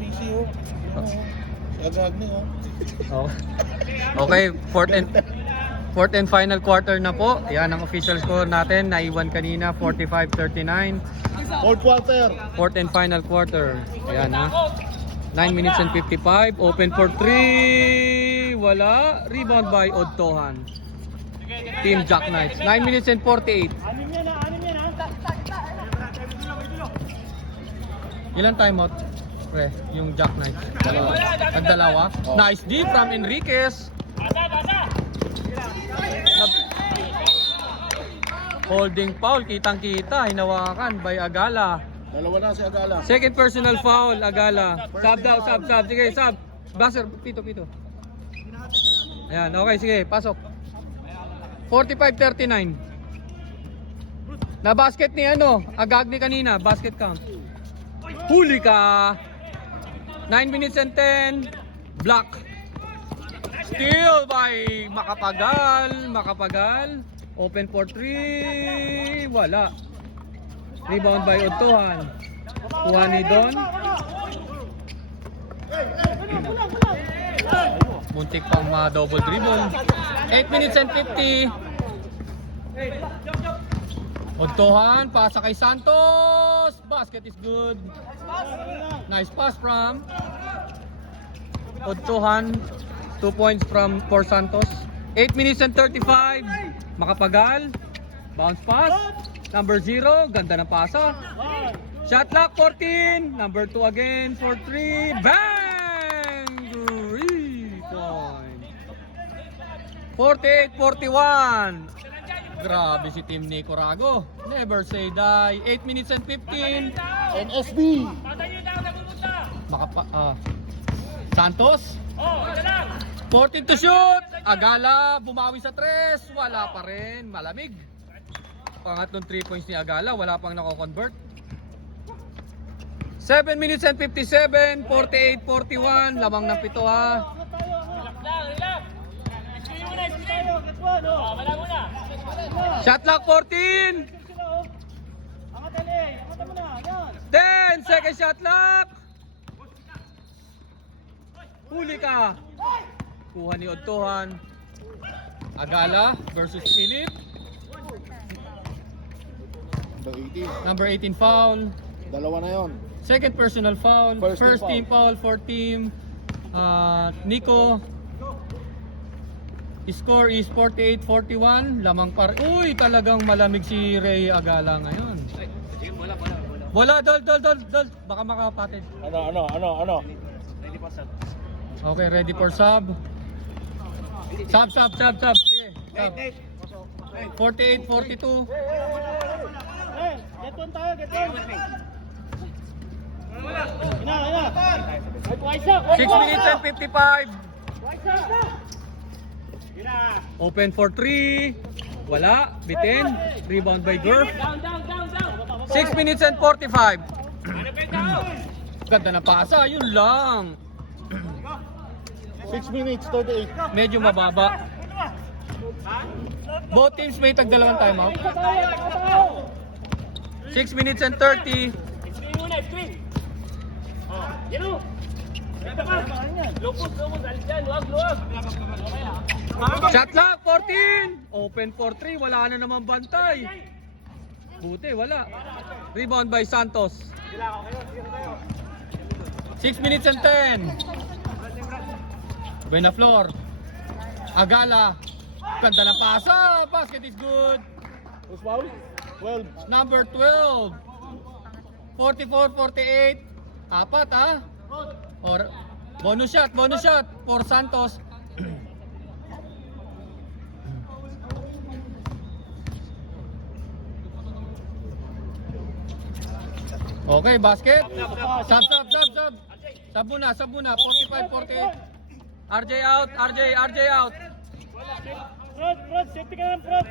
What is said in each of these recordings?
Busy oh. Si Agagni oh. Oh. Okay, fourth and final quarter na po. Yan ang official score natin. Naiwan kanina, 45-39. Fourth quarter. Fourth and final quarter. Ayan ha. 9 minutes and 55. Open for 3. Wala. Rebound by Odtohan. Team Jack Knights. 9 minutes and 48. Ilan timeout? Pre, yung Jack Knights. Dalawa. Nagdalawa. Nice D from Enriquez. Holding foul, kitang-kita, hinawakan by Agala. Dalawa na si Agala. Second personal foul, Agala. Sub daw, sub. Sige, sub. Buzzer, pito. Ayan, okay, sige, pasok. 45-39. Na basket ni Agagni kanina, basket count. Huli ka. 9 minutes and 10. Block. Steal by Makapagal. Open for 3. Wala. Rebound by Odtohan. Kuha ni Don. Muntik pang ma-double dribble. 8 minutes and 50. Odtohan, pasa kay Santos. Basket is good. Nice pass from Odtohan. 2 points for Santos. 8 minutes and 35. Makapagal. Bounce pass. Number 0. Ganda ng pasa. Shot clock 14. Number 2 again for 3. Bang! 3 point. 48-41. Grabe si Team Nico Rago. Never say die. 8 minutes and 15. NSB. Santos. 14 to shoot. Agala bumawi sa 3. Wala pa rin. Malamig. Pangatlong 3 points ni Agala. Wala pang nako-convert. 7 minutes and 57. 48-41. Lamang ng 7 ha. Shot clock 14. 10 second shot clock. Huli ka. Kuha ni Odtohan. Agala versus Philip. Number 18 foul. Dalawa na yon. Second personal foul. First team foul for team Nico. Score is 48-41. Lamang par. Uy, talagang malamig si Ray Agala ngayon. Wala, dol. Baka makapatid. Ano? Okay, ready for sub. Sub. Sige, sub. 48-42. Get one tayo, get one. Ina. 6 minutes and 55. Open for 3. Wala. Bitin. Rebound by Gurf. 6 minutes and 45. Ganda na pasa. Yun lang. 6 minutes, 38. Medyo mababa. Both teams may tag-dalawang timeout. 6 minutes and 30. Shot clock 14. Open for 3. Wala na naman bantay. Buti, wala. Rebound by Santos. 6 minutes and 10. Buenaflor. Agala. Ganda na pasa. Basket is good. Who's foul? 12. Number 12. 44-48. Apat ha. Or bonus shot for Santos. Okay, basket. Sub. Sub muna. 45-48. RJ out. Front, safety ka lang, front.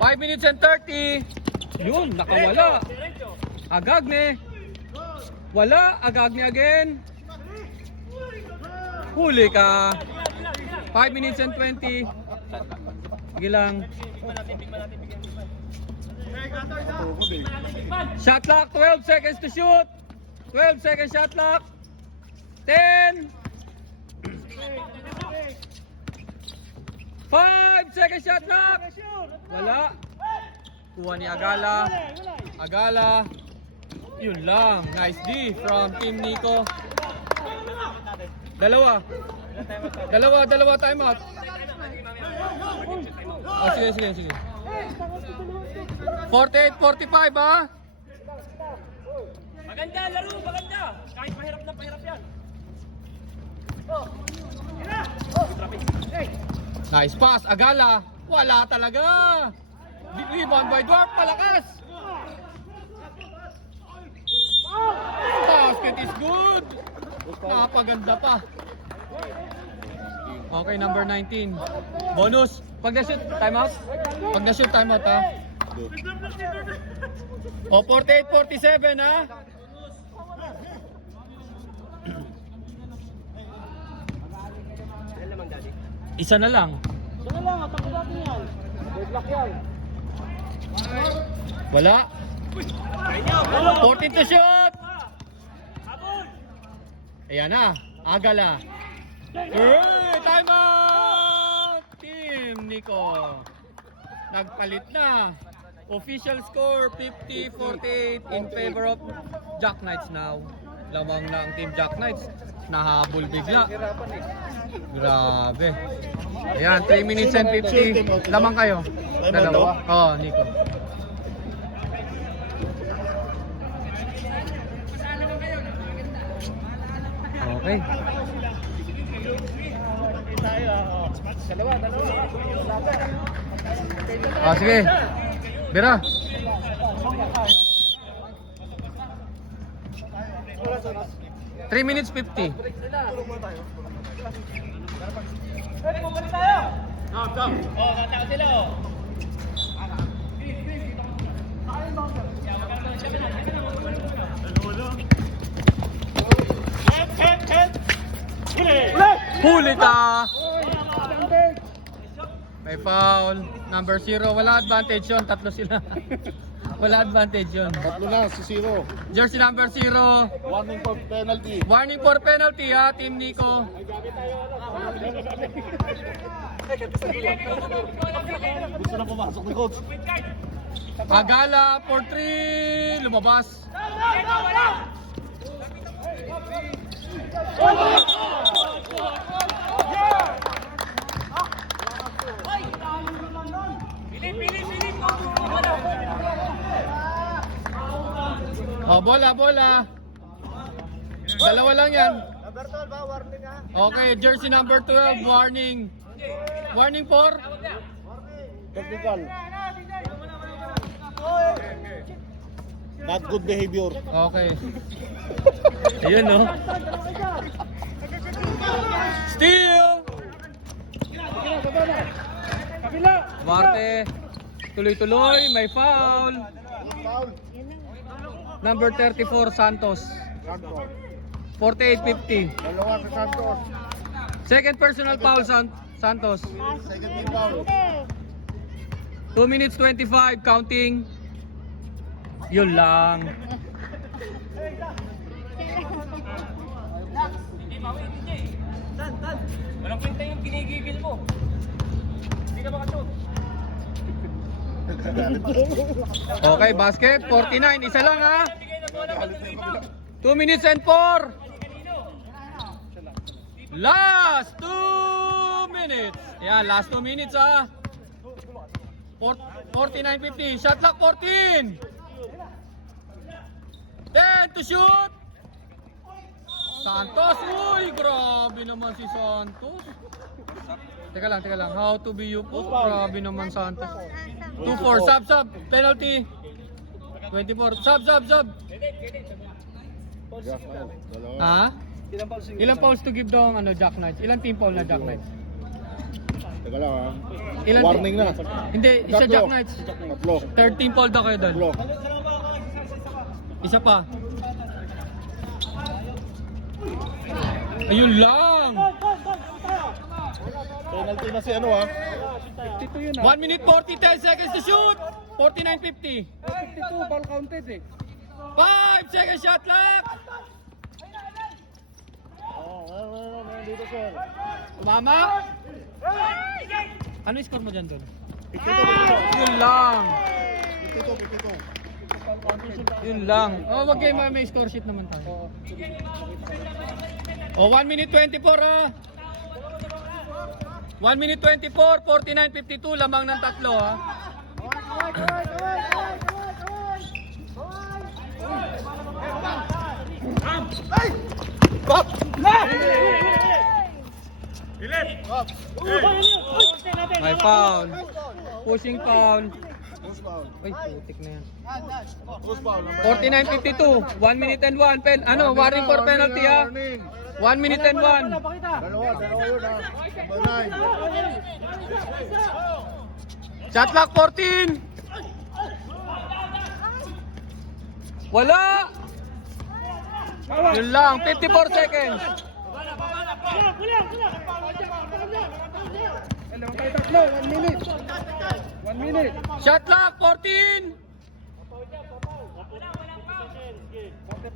5 minutes and 30. Yun, nakawala. Agagne. Wala, Agagne again. Huli ka. 5 minutes and 20. Sige lang. Shot clock, 12 seconds to shoot. 12 second shot clock. 10. 5 second shot clock. Wala. Kuha ni Agala. Agala. Yun lang. Nice D from Team Nico. Dalawa timeout. Oh, sige. 48-45 ha. Maganda, laro, maganda. Kahit mahirap na mahirap yan. Nice pass, Agala. Wala talaga. Rebound by Dwarf, palakas. Basket is good. Napaganda pa. Okay, number 19. Bonus. Pag na-shoot, timeout. Pag na-shoot, timeout ha. O, 48-47 ha. Isa na lang. Saan lang, atapos natin yan. Deadlock yan. Wala. 14 to shoot. Ayan na. Agala. Hey, time out! Team Nico. Nagpalit na. Official score 50-48 in favor of Jack Knights now. Lamang na ang Team Jack Knights. Nahabol bigla. Grabe. Ayan, 3 minutes and 50. Lamang kayo. Dalawa. Oh, Nico. Okay. Dalawa. Ah, sige. Bira. Three minutes 50. Huli ka! May foul. Number 0. Wala advantage yun. Tatlo sila. Wala advantage yun. Tatlo na, si 0. Jersey number 0. Warning for penalty. Warning for penalty ha, Team Nico. Gusto na pumasok ni coach. Agala for 3. Lumabas. Oh, bola. Dalawa lang yan. Number 12 ba? Warning ha? Okay, jersey number 12, warning. Warning for? Technical. Not good behavior. Okay. Ayun no. Steal! Marte. Tuloy-tuloy, may foul. Foul. Number 34, Santos. 48-50. Dalawa sa Santos. Second personal foul, Santos. Second team foul. 2 minutes 25, counting. Yun lang. Walang kwenta yung kinigigil mo. Hindi ka makashoot. Okay, basket. 49, isa lang ha. 2 minutes and 4. Last 2 minutes. Yan, last 2 minutes ha. 49-50. Shot clock 14. 10 to shoot. Santos. Uy, grabe naman si Santos. Teka lang. How to be you po? Grabe naman Santos. 2-4. Sub. Penalty. 24. Sub. Dalawa. Ha? Ilang fouls yung Ilang fouls to give dong Jack Knights? Ilang team foul na Jack Knights? Teka lang ha. Ilan Warning na. Hindi, isa Tatlo. Jack Knights. Tatlo. Third team foul daw kayo doon. Tatlo. Isa pa. Ayun lang. Penalty na si ano ha. 52 yun 1 minute 40, 10 seconds to shoot. 49-50. 52, ball counted eh. 5 second shot clock. Tumama? Ano score mo dyan doon? Yun lang. Yun lang. Oh, wag kayo may score sheet naman tayo. Oh, 1 minute 24 ah. 1 minute 24, 49-52, lamang ng tatlo ha. May foul. Pushing foul. Ay, putik na yan. 49-52, 1 minute and 1. Warning for penalty ha. 1 minute and 1. Dalawa yun ha. Number 9. Shot clock 14. Wala. Yun lang, 54 seconds. Shot clock 14.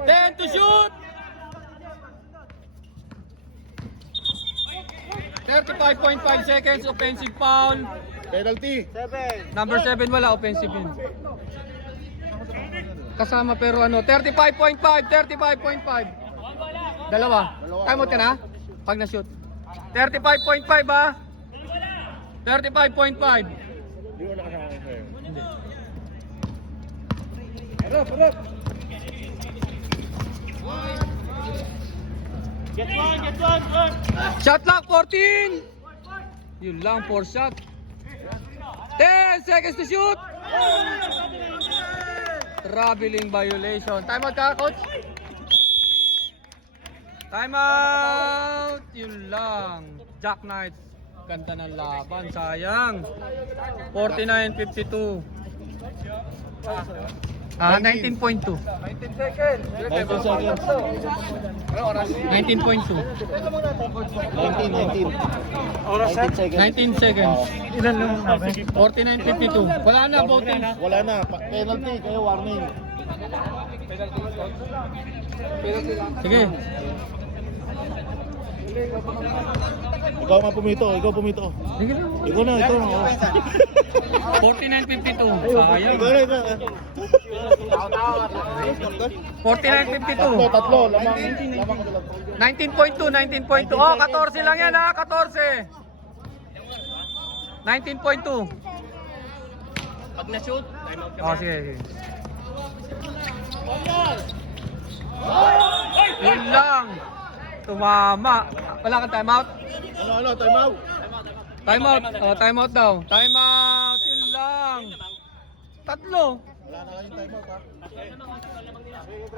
10 to shoot. 35.5 seconds, offensive foul. Penalty. Number 7 wala, offensive yun. Kasama pero 35.5, 35.5. Dalawa. Time out ka na? Pag na-shoot. 35.5 ha? 35.5. Hindi ko nakasama kayo. Hindi. Harap. Shot clock 14. Yun lang, 4 shot. 10 seconds to shoot. Traveling violation. Time out ka, coach? Time out. Yun lang. Jack Knights. Ganda ng laban. Sayang. 49-52. 19.2. 19 seconds. 19.2. 19 seconds. Ilan lang namin? 49-52. Wala na, voting. Wala na. Penalty. Kayo warning. Sige. Ikaw nga pumito. Sige na. Ikaw na. 49-52. Sayang. Ikaw na. 49-52. Tatlo. Lamang ko lang. 19.2. Oh, 14 lang yan ha. 14. 19.2. Pag na-shoot, time out ka. Oh, sige. Yun lang. Tumama. Wala kang timeout? Time out. Timeout. Oh, timeout daw. Timeout. Yun lang. Tatlo. Wala na kayong time out ha.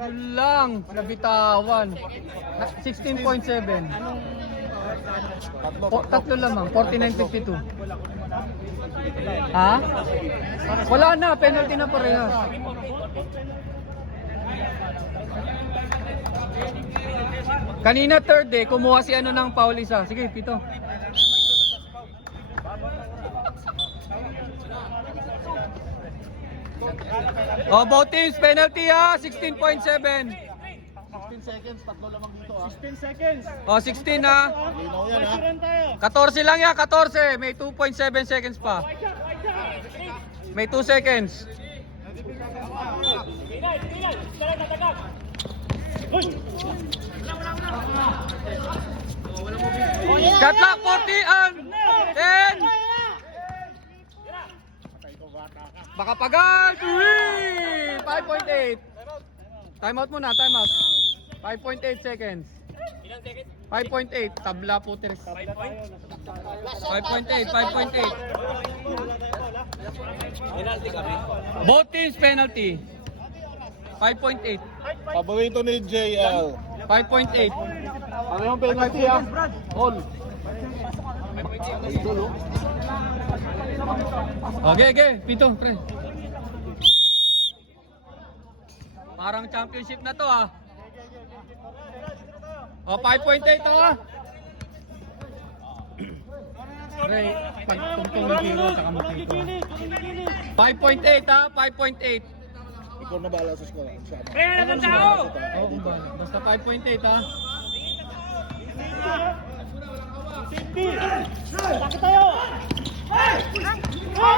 Yun lang. Nabitawan. 16.7. Tatlo lamang. 49-52. Ha? Wala na. Penalty na parehas. Kanina third kumuha si ng foul isa. Sige, pito. Oh, both teams penalty ha. 16.7. 15 seconds. Tatlo lamang dito ha. 15 seconds. Oh, 16 ha. Linaw yan ha. 14 lang yan, 14. May 2.7 seconds pa. May 2 seconds. Shot clock 40 and 10. Baka pagal. 5.8. Time out muna, time out. 5.8 seconds. 5.8. Tabla po, Teres. 5.8, 5.8. Both teams penalty. 5.8. Paborito ni JL. 5.8. Ano yung penalty ha? All. Okay. Pito, pre. Parang championship na to ah. Oh, 5.8 ah. Pre, pag tungtong ng hero, saka makito. 5.8 ah, 5.8. Ikaw na bahala sa score. Kaya naman tao! Oh, basta 5.8 ah.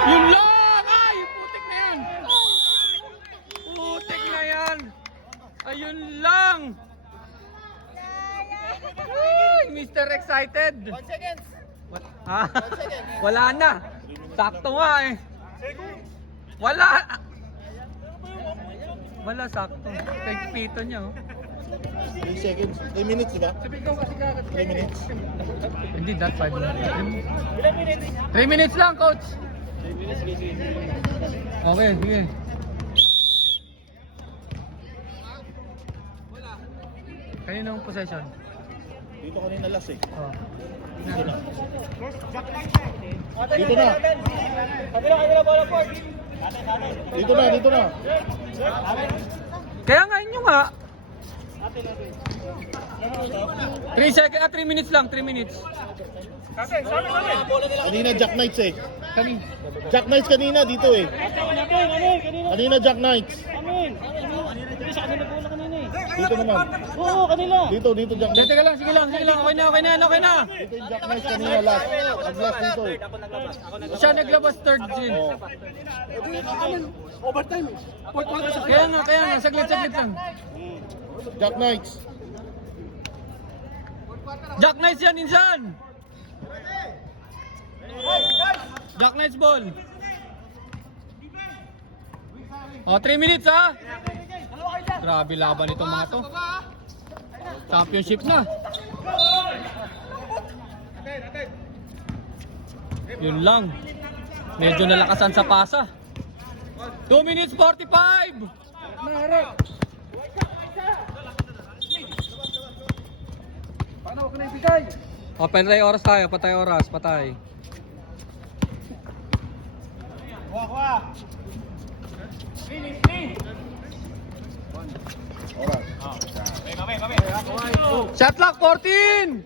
Yun lang! Ay! Putik na yan! Putik na yan! Ayun lang! Ay, Mr. Excited! 1 second. Ah, wala na! Sakto nga eh! Wala! Wala, sakto. Kay pito niya oh. 3 seconds. 3 minutes, di ba? 3 minutes. Hindi, that 5 minutes. 3 minutes lang, coach! Okay, sige. Kaninong possession? Dito kanina last eh. Oh. Dito na. Dito na. Dito na. Kaya nga inyo nga. 3 seconds, 3 minutes lang, 3 minutes. Kanina Jack Knights eh. Kanin. Jack Knights kanina dito eh. Kanina Jack Knights. Dito naman. Oo, kanila. Dito Jack Knights. Teka lang, sige lang, okay na. Dito yung Jack Knights kanina last. Nag-last dito eh. Siya naglabas third gin. Oh. Kaya nga, saglit lang. Jack Knights. Jack Knights yan, insan! Jack Knights ball. Oh, 3 minutes ha? Grabe laban itong mga to. Championship na. Yun lang. Medyo nalakasan sa pasa. 2 minutes 45. O, patay oras tayo, patay. Shot clock 14.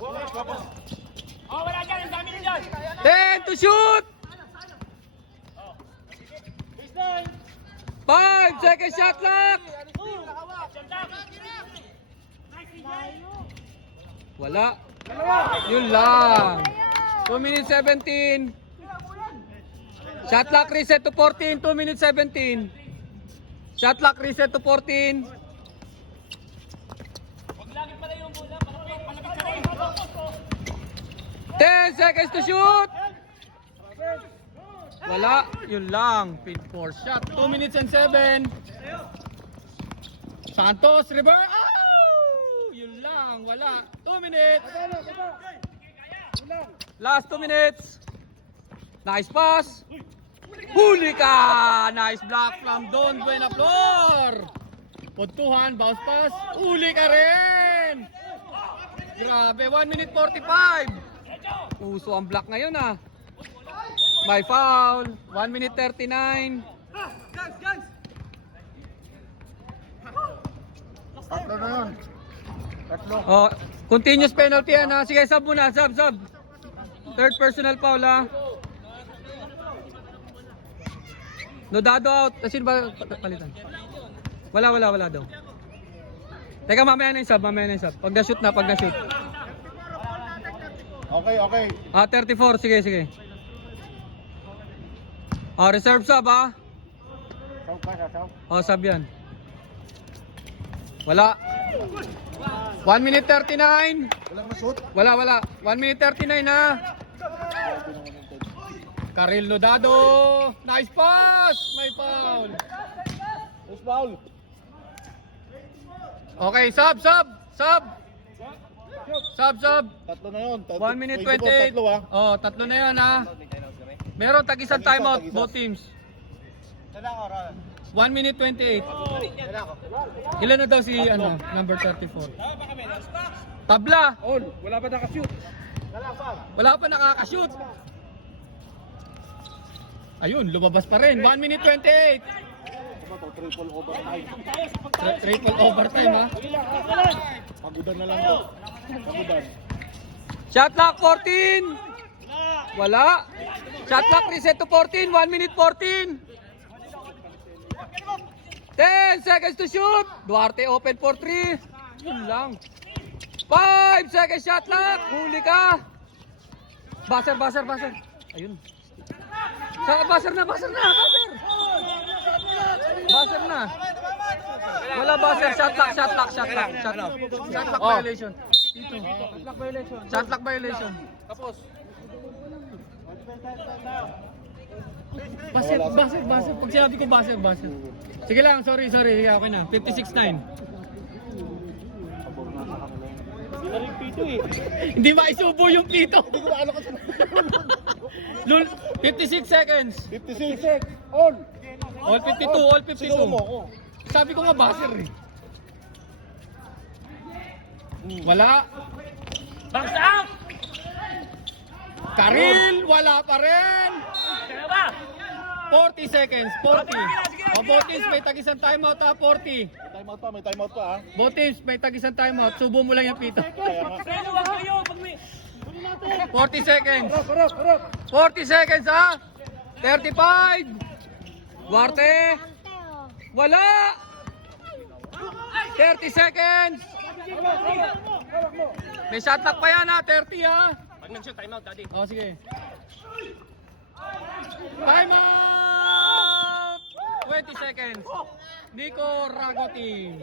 Oh, wala dyan. Ang dami na dyan. 10 to shoot. 5 seconds shot clock. Wala. Yun lang. 2 minutes 17. Shot clock reset to 14. 2 minutes 17. Shot clock reset to 14. Huwag lagi pala yung bola. Palapit sa rin. 10 seconds to shoot. Wala. Yun lang. Pin 4 shot. 2 minutes and 7. Santos, reverse. Oh! Yun lang. Wala. 2 minutes. Last 2 minutes. Nice pass. Huli ka! Nice block from Don Buenaflor. Puntuhan, bounce pass. Huli ka rin. Grabe, 1 minute 45. Puso ang block ngayon ah. May foul. 1 minute 39. Tatlo na yun. Tatlo. Oh, continuous penalty yan ha. Sige, sub muna, sub. Third personal foul ha. Nodado out. Sino ba palitan? Wala daw. Teka, mamaya na yung sub. Pag na-shoot. Okay. 34, sige. Reserve sub ha. Sub yan. Wala. 1 minute 39. Walang na-shoot. Wala. 1 minute 39 ha. Karil Nodado. Nice pass. May foul. Who's foul? Okay, sub. Tatlo na yun. 1 minute 28. 28. Tatlo ah. Oh, tatlo na yan ha. Meron tag-isang timeout both teams. 1 minute 28. Ilan na daw si number 34? Tabla. Wala ba nakashoot? Wala pa nakaka-shoot. Ayun, lumabas pa rin. 1 minute 28. Triple overtime. Triple overtime ha. Pagudan na lang to. Pagudan. Shot clock 14. Wala. Shot clock reset to 14. 1 minute 14. 10 seconds to shoot. Duarte open for 3. Yun lang. 5 seconds shot clock. Huli ka. Buzzer. Ayun. Buzzer na. Buzzer na. Wala buzzer. Shot clock violation. Dito. Shot clock violation. Tapos. Buzzer. Pag sinabi ko buzzer. Sige lang, sorry. Sige, okay na. 56-9. Binalig pito eh. Hindi maisubo yung pito. Hindi ko maano kasi. Lul, 56 seconds. 56. On. All 52. Sigaw mo ako. Sabi ko nga buzzer eh. Wala. Box out! Karil, wala pa rin. Kaya ba? 40 seconds, 40. O both teams may tag-isang timeout ha, 40. May timeout pa ah. Both teams may tag-isang timeout, subo mo lang yung pito. Kaya nga. Pero wag kayo pag may... 40 seconds. 40 seconds ha. 35. Duarte. Wala. 30 seconds. May shot clock pa yan ha, 30 ha. Pag nag-shoot, time out, daddy. O sige. Time out! 20 seconds. Nico Rago team.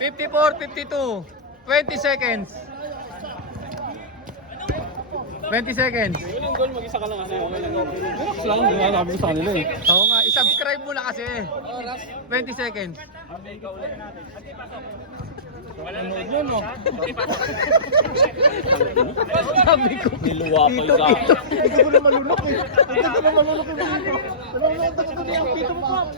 54-52. 20 seconds. 20 seconds. Walang goal, mag-isa ka lang. Okay lang. Relax lang, sabi ko sa kanila eh. Oo nga, i-subscribe mo na kasi. 20 seconds. Nanood yun, no? Sabi ko. Niluwa pa Pito. Hindi ko na malunok eh. Hindi ko na malunok yung pito. Nalulunok ako na yung pito mo pa.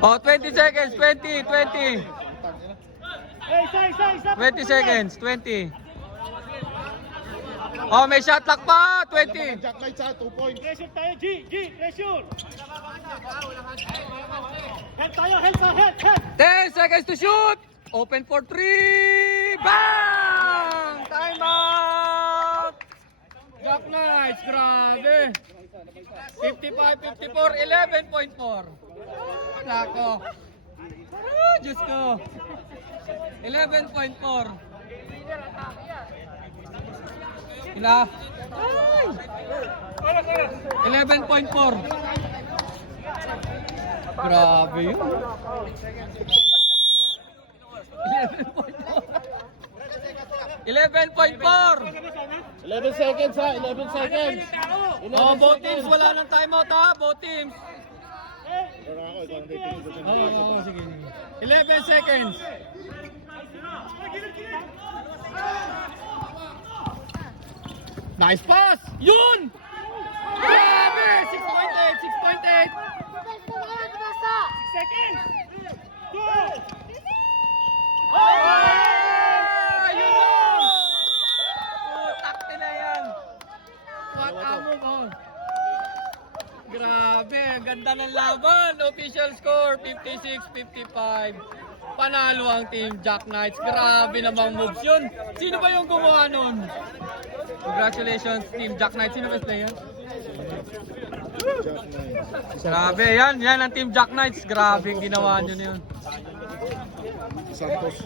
Oh, 20 seconds. 20. 20 seconds. 20. Oh, may shot clock pa. 20. Jack Knight sa 2 points. Pressure tayo, G! Pressure! Help tayo, help! 10 seconds to shoot. Open for 3. Bang! Time out! Jack Knights, grabe. 55-54, 11.4. Nako. Diyos ko. 11.4. Ila? 11.4. Grabe yun. 11.4. 11 seconds ha. 11 seconds. Oh, both teams wala ng timeout ha, both teams. Pero ako, ikaw ang titigil ko sa Oo, sige. 11 seconds. Nice pass! Yun! Grabe! 6.8, 6.8. Seconds! Go! Ah! Yun lang! Takti na yan. What a move, oh. Grabe, ang ganda ng laban. Official score, 56-55. Panalo ang team Jack Knights. Grabe namang moves yun. Sino ba yung gumawa nun? Congratulations, team Jack Knights. Sino ba player? Jack Knight. Grabe, yan ang team Jack Knights. Grabe yung ginawa nyo na yun. Santos.